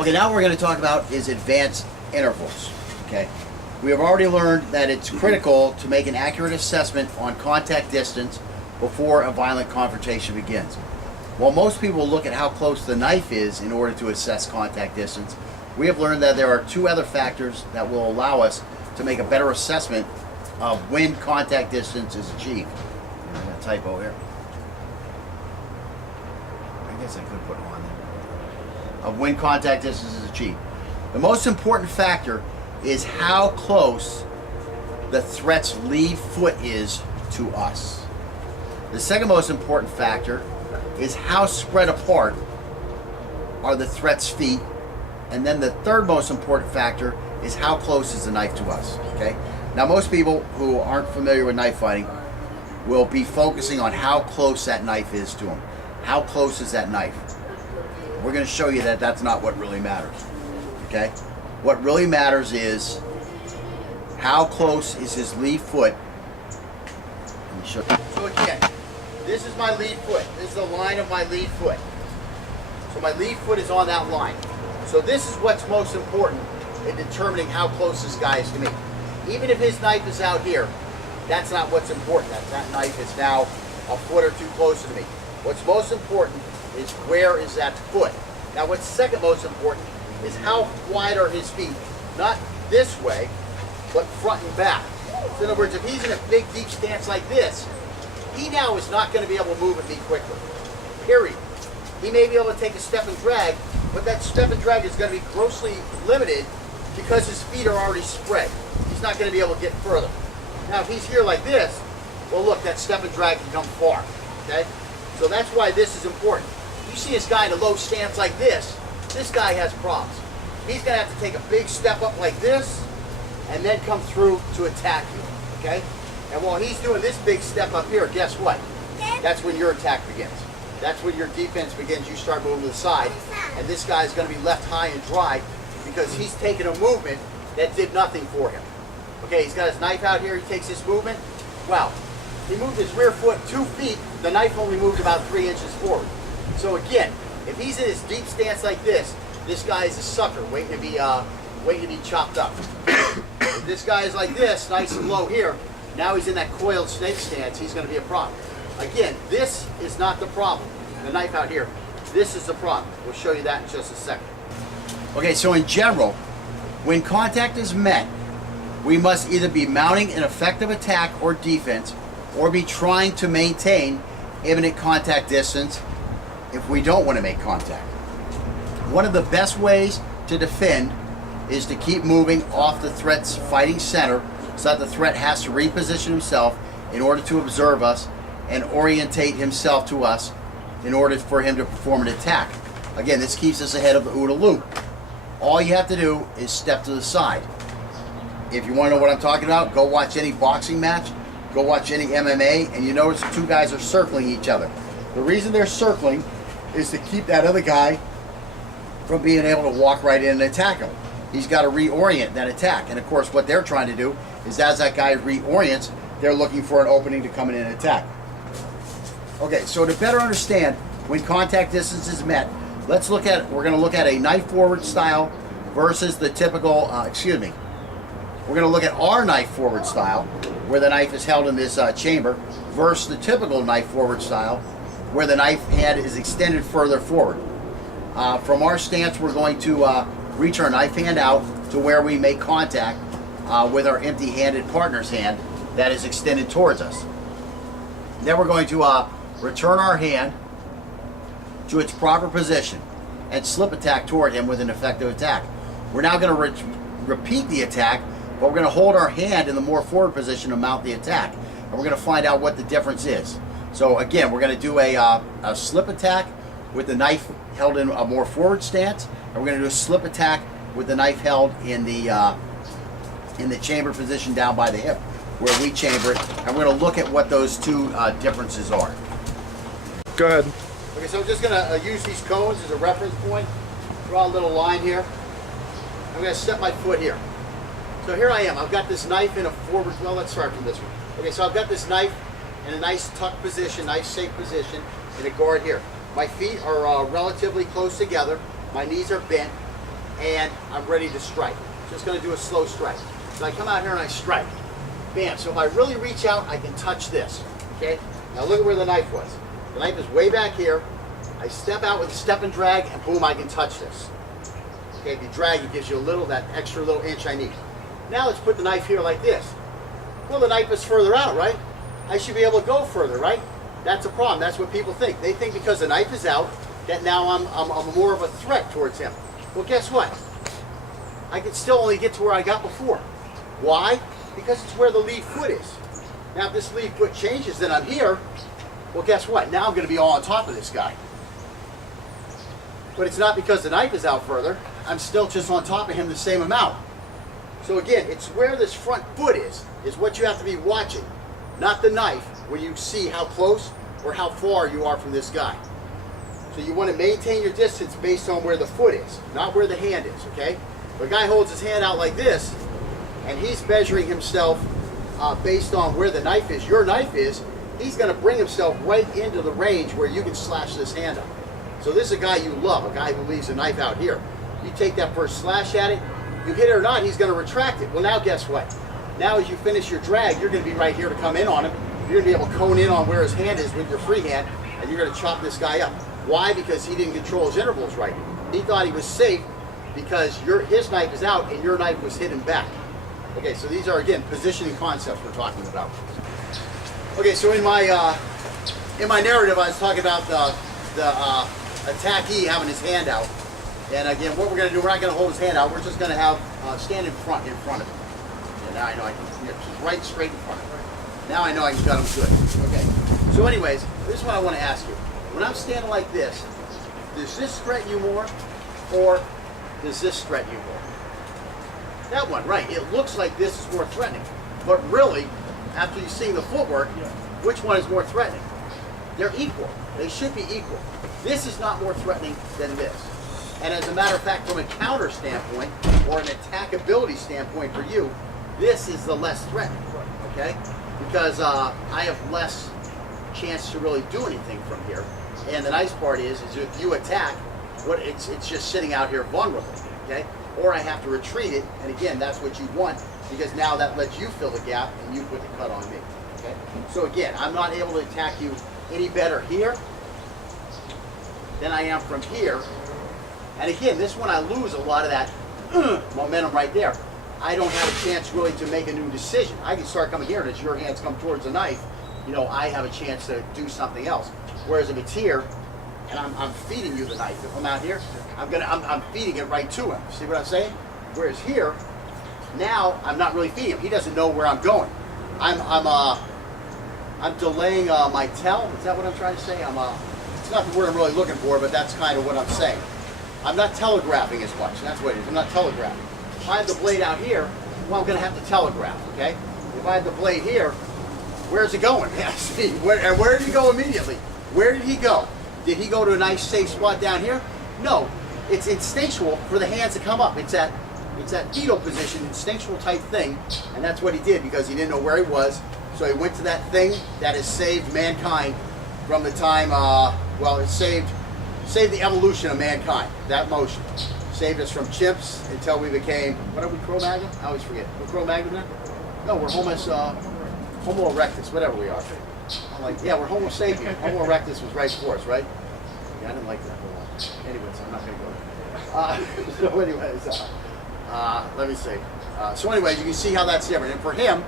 Okay, now what we're going to talk about is advanced intervals. Okay, we have already learned that it's critical to make an accurate assessment on contact distance before a violent confrontation begins. While most people look at how close the knife is in order to assess contact distance, we have learned that there are two other factors that will allow us to make a better assessment of when contact distance is achieved. I got a typo here. I guess I could put on there. Of when contact distance is achieved. The most important factor is how close the threat's lead foot is to us. The second most important factor is how spread apart are the threat's feet. And then the third most important factor is how close is the knife to us. Okay? Now most people who aren't familiar with knife fighting will be focusing on how close that knife is to them. How close is that knife? We're going to show you that that's not what really matters. Okay? What really matters is how close is his lead foot. Let me show you. So again, this is my lead foot. This is the line of my lead foot. So my lead foot is on that line. So this is what's most important in determining how close this guy is to me. Even if his knife is out here, that's not what's important. That knife is now a foot or two closer to me. What's most important is where is that foot. Now what's second most important is how wide are his feet. Not this way, but front and back. So in other words, if he's in a big deep stance like this, he now is not going to be able to move at me quickly. Period. He may be able to take a step and drag, but that step and drag is going to be grossly limited because his feet are already spread. He's not going to be able to get further. Now if he's here like this, well look, that step and drag can come far. Okay? So that's why this is important. You see this guy in a low stance like this guy has problems. He's going to have to take a big step up like this and then come through to attack you. Okay? And while he's doing this big step up here, guess what? That's when your attack begins. That's when your defense begins. You start moving to the side, and this guy is going to be left high and dry because he's taking a movement that did nothing for him. Okay, he's got his knife out here. He takes this movement. Wow. He moved his rear foot 2 feet. The knife only moved about 3 inches forward. So again, if he's in his deep stance like this guy is a sucker waiting to be chopped up. If this guy is like this, nice and low here, now he's in that coiled snake stance, he's going to be a problem. Again, this is not the problem. The knife out here, this is the problem. We'll show you that in just a second. Okay, so in general, when contact is met, we must either be mounting an effective attack or defense, or be trying to maintain imminent contact distance if we don't want to make contact. One of the best ways to defend is to keep moving off the threat's fighting center so that the threat has to reposition himself in order to observe us and orientate himself to us in order for him to perform an attack. Again, this keeps us ahead of the OODA loop. All you have to do is step to the side. If you want to know what I'm talking about, go watch any boxing match, go watch any MMA, and you notice the two guys are circling each other. The reason they're circling is to keep that other guy from being able to walk right in and attack him. He's got to reorient that attack. And of course, what they're trying to do is as that guy reorients, they're looking for an opening to come in and attack. Okay, so to better understand when contact distance is met, we're going to look at a knife forward style versus the typical, we're going to look at our knife forward style, where the knife is held in this chamber, versus the typical knife forward style, where the knife hand is extended further forward. From our stance, we're going to reach our knife hand out to where we make contact with our empty-handed partner's hand that is extended towards us. Then we're going to return our hand to its proper position and slip attack toward him with an effective attack. We're now going to repeat the attack, but we're going to hold our hand in the more forward position to mount the attack. And we're going to find out what the difference is. So again, we're going to do a slip attack with the knife held in a more forward stance, and we're going to do a slip attack with the knife held in the chamber position down by the hip, where we chamber it, and we're going to look at what those two differences are. Go ahead. Okay, so I'm just going to use these cones as a reference point, draw a little line here. I'm going to set my foot here. So here I am. I've got this knife in a forward, well, let's start from this one. Okay, so I've got this knife in a nice tuck position, nice safe position, in a guard here. My feet are relatively close together. My knees are bent. and I'm ready to strike. Just gonna do a slow strike. So I come out here and I strike. Bam, so if I really reach out, I can touch this, okay? Now look at where the knife was. The knife is way back here. I step out with a step and drag, and boom, I can touch this. Okay, if you drag, it gives you that extra little inch I need. Now let's put the knife here like this. Well, the knife is further out, right? I should be able to go further, right? That's a problem. That's what people think. They think because the knife is out, that now I'm more of a threat towards him. Well, guess what? I can still only get to where I got before. Why? Because it's where the lead foot is. Now, if this lead foot changes, then I'm here. Well, guess what? Now I'm going to be all on top of this guy. But it's not because the knife is out further. I'm still just on top of him the same amount. So again, it's where this front foot is what you have to be watching, not the knife, where you see how close or how far you are from this guy. So you want to maintain your distance based on where the foot is, not where the hand is, okay? If a guy holds his hand out like this, and he's measuring himself based on where the knife is, your knife is, he's going to bring himself right into the range where you can slash this hand up. So this is a guy you love, a guy who leaves a knife out here. You take that first slash at it, you hit it or not, he's going to retract it. Well, now guess what? Now as you finish your drag, you're going to be right here to come in on him. You're going to be able to cone in on where his hand is with your free hand, and you're going to chop this guy up. Why? Because he didn't control his intervals right. He thought he was safe because his knife is out and your knife was hidden back. Okay, so these are, again, positioning concepts we're talking about. Okay, so in my narrative, I was talking about the attackee having his hand out. And again, what we're going to do, we're not going to hold his hand out. We're just going to have stand in front of him. And now I know I can, just right straight in front of him. Now I know I can cut him good. Okay. So anyways, this is what I want to ask you. When I'm standing like this, does this threaten you more, or does this threaten you more? That one, right. It looks like this is more threatening. But really, after you've seen the footwork, which one is more threatening? They're equal. They should be equal. This is not more threatening than this. And as a matter of fact, from a counter standpoint, or an attackability standpoint for you, this is the less threatening, okay? Because I have less chance to really do anything from here. And the nice part is if you attack, it's just sitting out here vulnerable, okay? Or I have to retreat it, and again, that's what you want, because now that lets you fill the gap and you put the cut on me, okay? So again, I'm not able to attack you any better here than I am from here. And again, this one I lose a lot of that momentum right there. I don't have a chance really to make a new decision. I can start coming here, and as your hands come towards the knife, I have a chance to do something else. Whereas if it's here, and I'm feeding you the knife, if I'm out here, I'm feeding it right to him. See what I'm saying? Whereas here, now I'm not really feeding him. He doesn't know where I'm going. I'm delaying my tell. Is that what I'm trying to say? It's not the word I'm really looking for, but that's kind of what I'm saying. I'm not telegraphing as much. That's what it is. I'm not telegraphing. If I have the blade out here, well, I'm going to have to telegraph, okay? If I have the blade here, where's it going? Yeah, see, and where did he go immediately? Where did he go? Did he go to a nice safe spot down here? No. It's instinctual for the hands to come up. It's that fetal position, instinctual type thing, and that's what he did because he didn't know where he was. So he went to that thing that has saved mankind from the time, it saved the evolution of mankind, that motion. Saved us from chimps until we became, what are we, Cro-Magnon? I always forget. We're Cro-Magnon now? No, we're Homo erectus, whatever we are. We're Homo sapien. Homo erectus was right before us, right? Yeah, I didn't like that. Anyways, I'm not going to go there. Let me see. So anyways, you can see how that's different. And for him,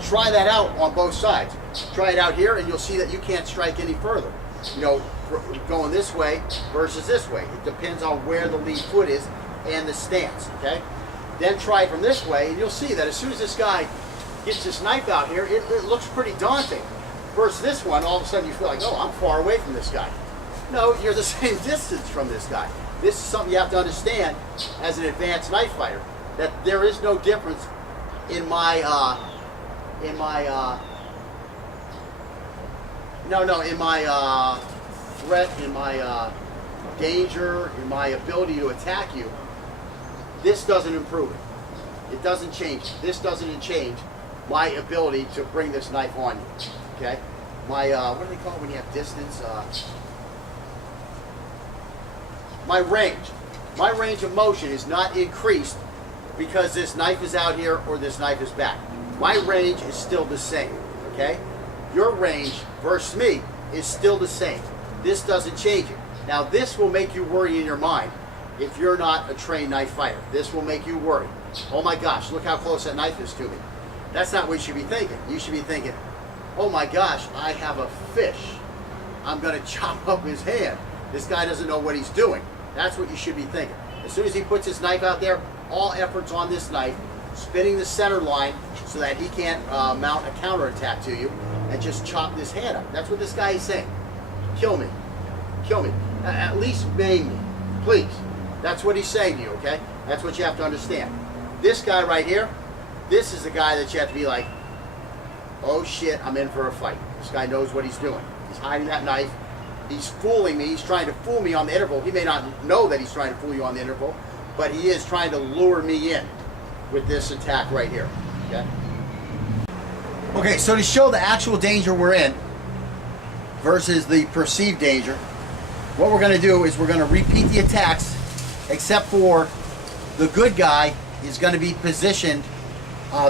try that out on both sides. Try it out here, and you'll see that you can't strike any further. Going this way versus this way. It depends on where the lead foot is and the stance, okay? Then try from this way, and you'll see that as soon as this guy gets this knife out here, it looks pretty daunting. Versus this one, all of a sudden you feel like, oh, I'm far away from this guy. No, you're the same distance from this guy. This is something you have to understand as an advanced knife fighter, that there is no difference in my threat, in my danger, in my ability to attack you. This doesn't improve it. It doesn't change it. This doesn't change my ability to bring this knife on you. Okay? My, what do they call it when you have distance? My range. My range of motion is not increased because this knife is out here or this knife is back. My range is still the same, okay? Your range versus me is still the same. This doesn't change it. Now this will make you worry in your mind if you're not a trained knife fighter. This will make you worry. Oh my gosh, look how close that knife is to me. That's not what you should be thinking. You should be thinking, oh my gosh, I have a fish. I'm gonna chop up his hand. This guy doesn't know what he's doing. That's what you should be thinking. As soon as he puts his knife out there, all effort's on this knife, spinning the center line so that he can't mount a counterattack to you and just chop this hand up. That's what this guy is saying. Kill me. Kill me. At least maim me. Please. That's what he's saying to you, okay? That's what you have to understand. This guy right here, this is the guy that you have to be like, oh shit, I'm in for a fight. This guy knows what he's doing. He's hiding that knife. He's fooling me. He's trying to fool me on the interval. He may not know that he's trying to fool you on the interval, but he is trying to lure me in with this attack right here, okay? Okay, so to show the actual danger we're in versus the perceived danger, what we're going to do is we're going to repeat the attacks, except for the good guy is going to be positioned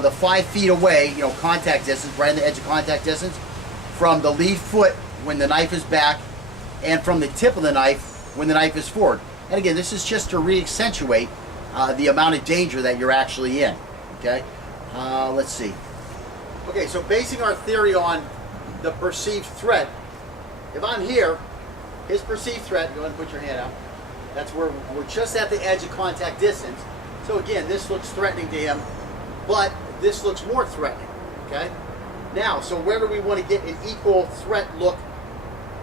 the 5 feet away, you know, contact distance, right on the edge of contact distance, from the lead foot when the knife is back, and from the tip of the knife when the knife is forward. And again, this is just to re-accentuate the amount of danger that you're actually in, okay? Let's see. Okay, so basing our theory on the perceived threat, if I'm here, his perceived threat, go ahead and put your hand out. That's where we're just at the edge of contact distance. So again, this looks threatening to him, but this looks more threatening, okay? Now, so where do we want to get an equal threat look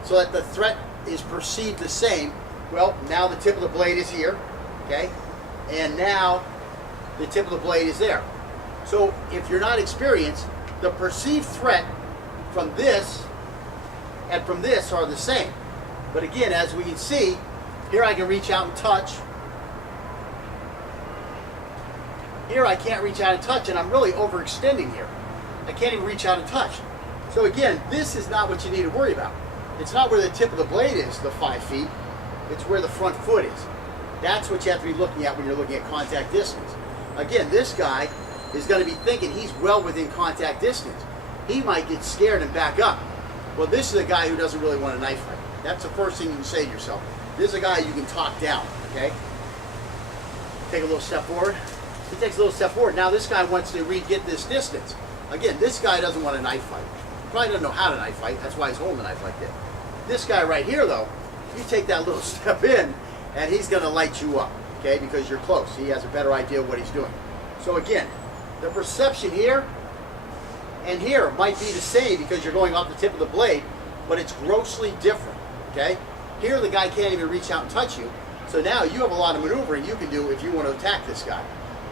so that the threat is perceived the same? Well, now the tip of the blade is here, okay? And now the tip of the blade is there. So if you're not experienced, the perceived threat from this and from this are the same. But again, as we can see, here I can reach out and touch. Here I can't reach out and touch, and I'm really overextending here. I can't even reach out and touch. So again, this is not what you need to worry about. It's not where the tip of the blade is, the 5 feet. It's where the front foot is. That's what you have to be looking at when you're looking at contact distance. Again, this guy is going to be thinking he's well within contact distance. He might get scared and back up. Well, this is a guy who doesn't really want a knife fight. That's the first thing you can say to yourself. This is a guy you can talk down, okay? Take a little step forward. He takes a little step forward. Now this guy wants to re-get this distance. Again, this guy doesn't want a knife fight. He probably doesn't know how to knife fight. That's why he's holding the knife like that. This guy right here, though, you take that little step in, and he's going to light you up, okay? Because you're close. He has a better idea of what he's doing. So again, the perception here and here might be the same because you're going off the tip of the blade, but it's grossly different, okay? Here the guy can't even reach out and touch you. So now you have a lot of maneuvering you can do if you want to attack this guy.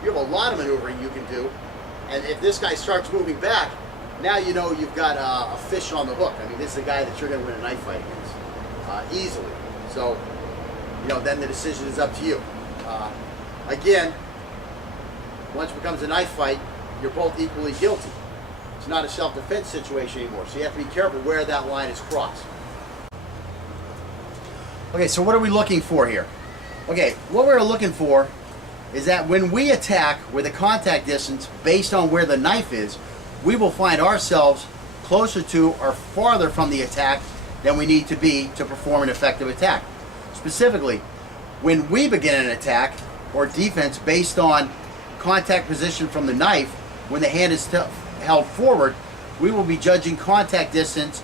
You have a lot of maneuvering you can do. And if this guy starts moving back, now you know you've got a fish on the hook. I mean, this is a guy that you're going to win a knife fight against easily. So, you know, then the decision is up to you. Again, once it becomes a knife fight, you're both equally guilty. It's not a self-defense situation anymore. So you have to be careful where that line is crossed. Okay, so what are we looking for here? Okay, what we're looking for is that when we attack with a contact distance based on where the knife is, we will find ourselves closer to or farther from the attack than we need to be to perform an effective attack. Specifically, when we begin an attack or defense based on contact position from the knife, when the hand is held forward, we will be judging contact distance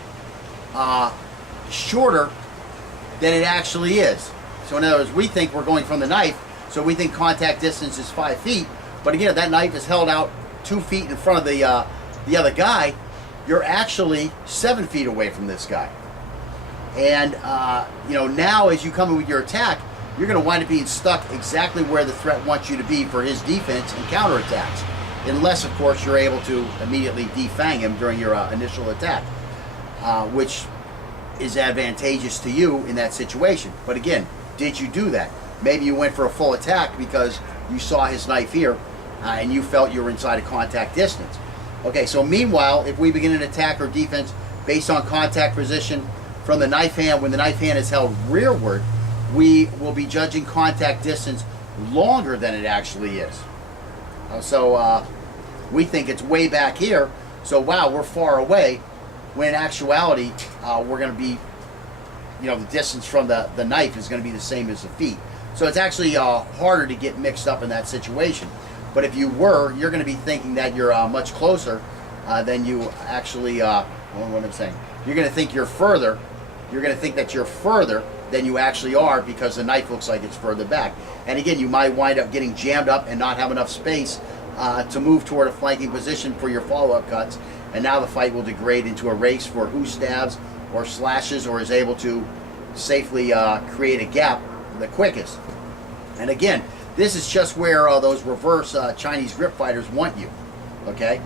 shorter than it actually is. So in other words, we think we're going from the knife, so we think contact distance is 5 feet, but again, if that knife is held out 2 feet in front of the other guy, you're actually 7 feet away from this guy. And you know, now as you come in with your attack, you're going to wind up being stuck exactly where the threat wants you to be for his defense and counterattacks, unless of course you're able to immediately defang him during your initial attack, which is advantageous to you in that situation. But again, did you do that? Maybe you went for a full attack because you saw his knife here and you felt you were inside of contact distance. Okay, so meanwhile, if we begin an attack or defense based on contact position from the knife hand, when the knife hand is held rearward, we will be judging contact distance longer than it actually is. So we think it's way back here, so wow, we're far away, when in actuality, we're going to be, the distance from the knife is going to be the same as the feet. So it's actually harder to get mixed up in that situation. But if you were, you're going to be thinking that you're much closer than you actually, what I'm saying, you're going to think you're further, you're going to think that you're further than you actually are because the knife looks like it's further back. And again, you might wind up getting jammed up and not have enough space to move toward a flanking position for your follow-up cuts. And now the fight will degrade into a race for who stabs or slashes or is able to safely create a gap the quickest. And again, this is just where those reverse Chinese grip fighters want you, okay?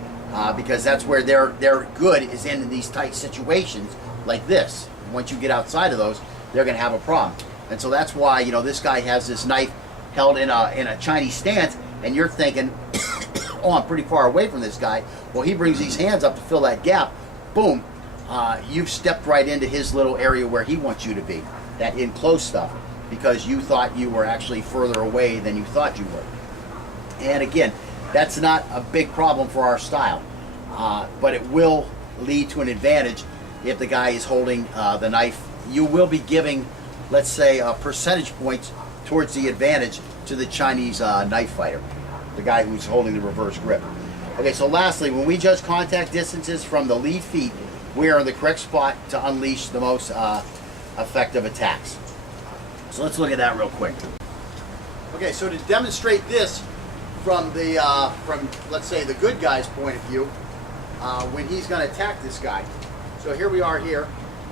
Because that's where they're good, is in these tight situations like this. Once you get outside of those, they're going to have a problem. And so that's why, this guy has this knife held in a Chinese stance, and you're thinking, oh, I'm pretty far away from this guy. Well, he brings these hands up to fill that gap. Boom, you've stepped right into his little area where he wants you to be, that in close stuff, because you thought you were actually further away than you thought you were. And again, that's not a big problem for our style, but it will lead to an advantage if the guy is holding the knife. You will be giving, let's say, percentage points towards the advantage to the Chinese knife fighter, the guy who's holding the reverse grip. Okay, so lastly, when we judge contact distances from the lead feet, we are in the correct spot to unleash the most effective attacks. So let's look at that real quick. Okay, so to demonstrate this from let's say the good guy's point of view, when he's going to attack this guy. So here we are here,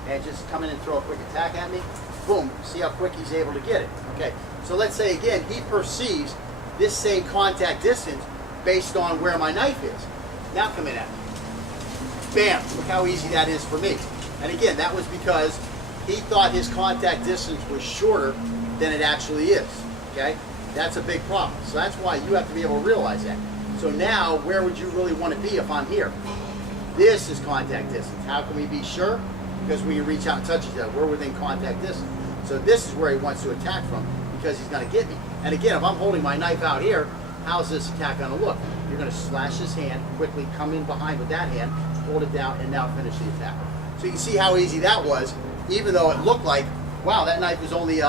and just come in and throw a quick attack at me. Boom, see how quick he's able to get it. Okay, so let's say again, he perceives this same contact distance based on where my knife is. Now come in at me. Bam, look how easy that is for me. And again, that was because he thought his contact distance was shorter than it actually is, okay? That's a big problem. So that's why you have to be able to realize that. So now, where would you really want to be if I'm here? This is contact distance. How can we be sure? Because we can reach out and touch each other. We're within contact distance. So this is where he wants to attack from, because he's going to get me. And again, if I'm holding my knife out here, how's this attack going to look? You're going to slash his hand, quickly come in behind with that hand, hold it down, and now finish the attack. So you can see how easy that was, even though it looked like, wow, that knife was only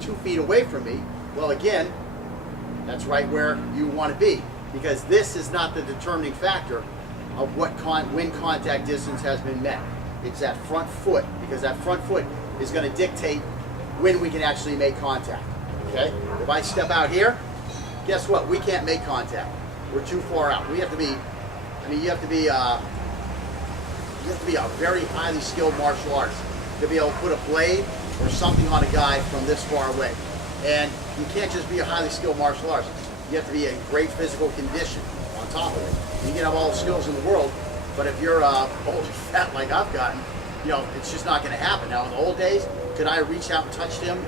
2 feet away from me. Well, again, that's right where you want to be, because this is not the determining factor of when contact distance has been met. It's that front foot, because that front foot is going to dictate when we can actually make contact. Okay? If I step out here, guess what? We can't make contact. We're too far out. We have to be, you have to be a very highly skilled martial artist to be able to put a blade or something on a guy from this far away. And you can't just be a highly skilled martial artist. You have to be in great physical condition on top of it. You can have all the skills in the world, but if you're old and fat like I've gotten, it's just not going to happen. Now, in the old days, could I reach out and touch him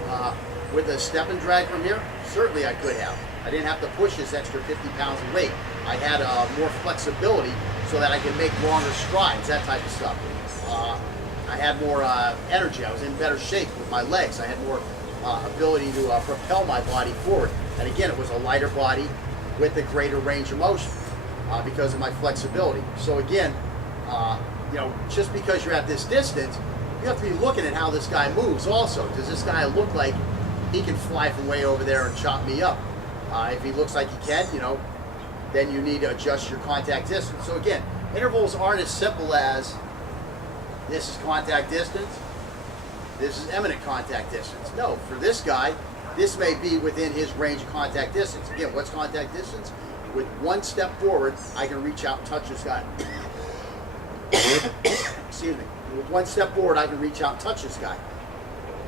with a step and drag from here? Certainly I could have. I didn't have to push this extra 50 pounds of weight. I had more flexibility so that I could make longer strides, that type of stuff. I had more energy. I was in better shape with my legs. I had more ability to propel my body forward. And again, it was a lighter body with a greater range of motion because of my flexibility. So again, just because you're at this distance, you have to be looking at how this guy moves also. Does this guy look like he can fly from way over there and chop me up? If he looks like he can, then you need to adjust your contact distance. So again, intervals aren't as simple as this is contact distance, this is eminent contact distance. No, for this guy, this may be within his range of contact distance. Again, what's contact distance? With one step forward, I can reach out and touch this guy. Excuse me. With one step forward, I can reach out and touch this guy.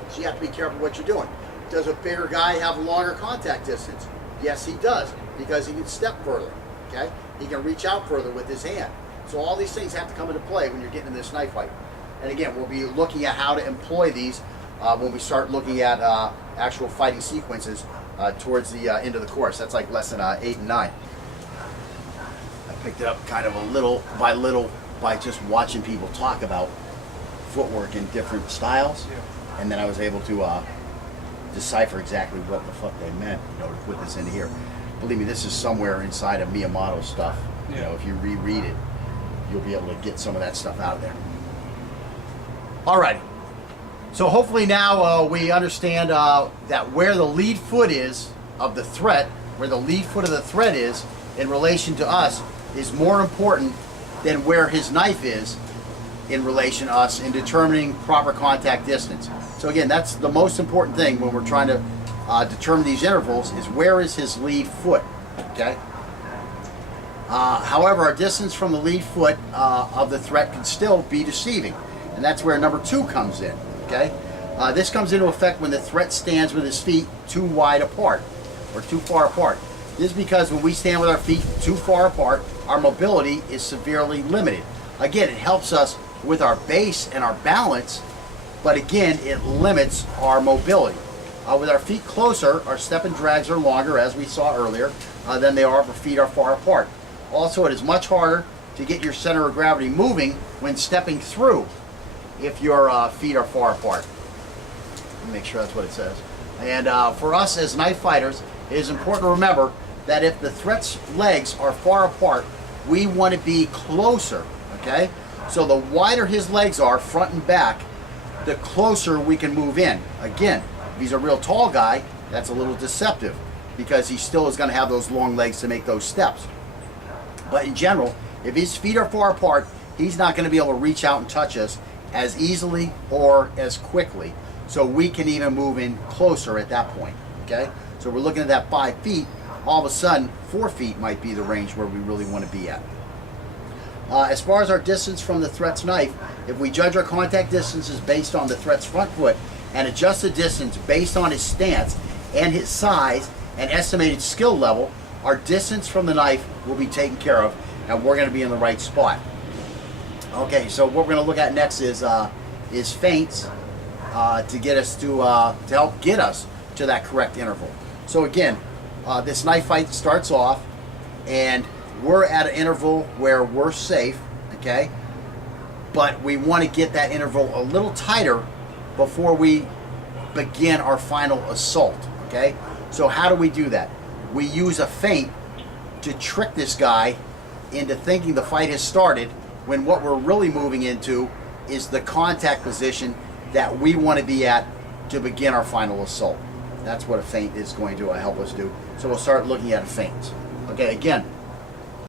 So you have to be careful what you're doing. Does a bigger guy have longer contact distance? Yes, he does, because he can step further, okay? He can reach out further with his hand. So all these things have to come into play when you're getting in this knife fight. And again, we'll be looking at how to employ these when we start looking at actual fighting sequences towards the end of the course. That's like lesson 8 and 9. I picked it up kind of little by just watching people talk about footwork in different styles. And then I was able to decipher exactly what the fuck they meant, to put this in here. Believe me, this is somewhere inside of Miyamoto's stuff. If you reread it, you'll be able to get some of that stuff out of there. Alrighty. So hopefully now we understand that where the lead foot is of the threat, where the lead foot of the threat is in relation to us, is more important than where his knife is in relation to us in determining proper contact distance. So again, that's the most important thing when we're trying to determine these intervals, is where is his lead foot, okay? However, our distance from the lead foot of the threat can still be deceiving, and that's where number 2 comes in, okay? This comes into effect when the threat stands with his feet too wide apart or too far apart. This is because when we stand with our feet too far apart, our mobility is severely limited. Again, it helps us with our base and our balance, but again, it limits our mobility. With our feet closer, our step and drags are longer, as we saw earlier, than they are if our feet are far apart. Also, it is much harder to get your center of gravity moving when stepping through if your feet are far apart. Let me make sure that's what it says. And for us as knife fighters, it is important to remember that if the threat's legs are far apart, we want to be closer, okay? So the wider his legs are, front and back, the closer we can move in. Again, if he's a real tall guy, that's a little deceptive because he still is going to have those long legs to make those steps. But in general, if his feet are far apart, he's not going to be able to reach out and touch us as easily or as quickly. So we can even move in closer at that point, okay? So we're looking at that 5 feet. All of a sudden, 4 feet might be the range where we really want to be at. As far as our distance from the threat's knife, if we judge our contact distances based on the threat's front foot and adjust the distance based on his stance and his size and estimated skill level, our distance from the knife will be taken care of and we're going to be in the right spot. Okay, so what we're going to look at next is feints to get us to help get us to that correct interval. So again, this knife fight starts off and we're at an interval where we're safe, okay? But we want to get that interval a little tighter before we begin our final assault, okay? So how do we do that? We use a feint to trick this guy into thinking the fight has started when what we're really moving into is the contact position that we want to be at to begin our final assault. That's what a feint is going to help us do. So we'll start looking at a feint. Okay, again,